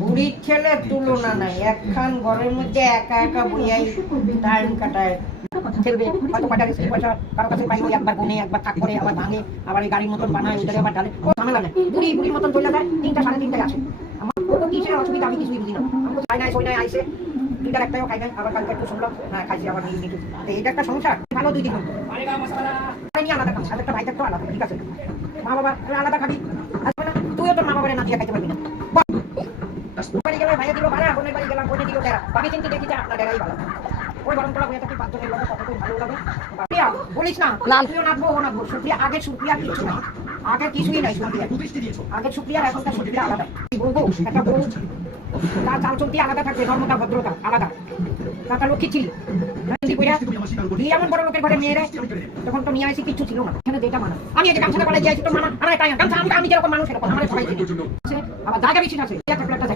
বুড়ির ছেলের তুলনা নাই, একখান ঘরের মধ্যে একা একা বইয়াই টাইম কাটায়। খেলবে হয়তো কয়টা পয়সা কারো কাছে পাইলো, একবার গুনে একবার থাক করে আবার ভাঙে, আবার এই গাড়ির মতন বানায়, ওদের আবার ডালে, ও ঝামেলা নেই। বুড়ির মতন চলে যায়, 3টা 3:30টায় আসে। আমার কোনো কিসের অসুবিধা আমি কিছুই বুঝি না। আমি খাই নাই, সই নাই, আইসে 2টার একটাও খাই নাই, আবার কালকে একটু শুনলাম, হ্যাঁ খাইছি, আবার নিয়ে নিটু। এইটা একটা সংসার ভালো, 2 দিন নিয়ে আলাদা খাবো, আর একটা ভাই থাকতো আলাদা, ঠিক আছে। মা বাবা আলাদা খাবি, আসবে না, তুইও তোর মা বাবারে না দিয়ে খাইতে পারবি না। বাড়ি গেলে ভাইয়া দিল ভাড়া, বোনের বাড়ি গেলাম, বোনে দিল ডেরা, ভাবি চিন্তি দেখি আপনার ডেরাই ভালো। ওই বরং তোলা বইয়া থাকি 5 জনের লোক, কত ভালো লাগে। বলিস না তুইও নাচবো, ও নাচবো। সুপ্রিয়া আগে, সুপ্রিয়া কিছু নাই, আগে কিছুই নাই। সুপ্রিয়া আগে, সুপ্রিয়ার এখনকার সুপ্রিয়া আলাদা। বলবো একটা বউ তার চাল চলতি আলাদা থাকবে, ধর্মটা ভদ্রতা আলাদা। তার লক্ষ্মী ছিল এমন বড় লোকের ঘরে মেয়েরা, তখন তো নিয়ে আসি কিচ্ছু ছিল না। এখানে যেটা মানা, আমি এই যে গামছাটা পালাই যাইছি, তো মানা আমার তাই গামছা, আমি যেরকম মানুষ এরকম আমার সবাই চিনি। আবার জায়গা বেশি আছে, থাকলে একটা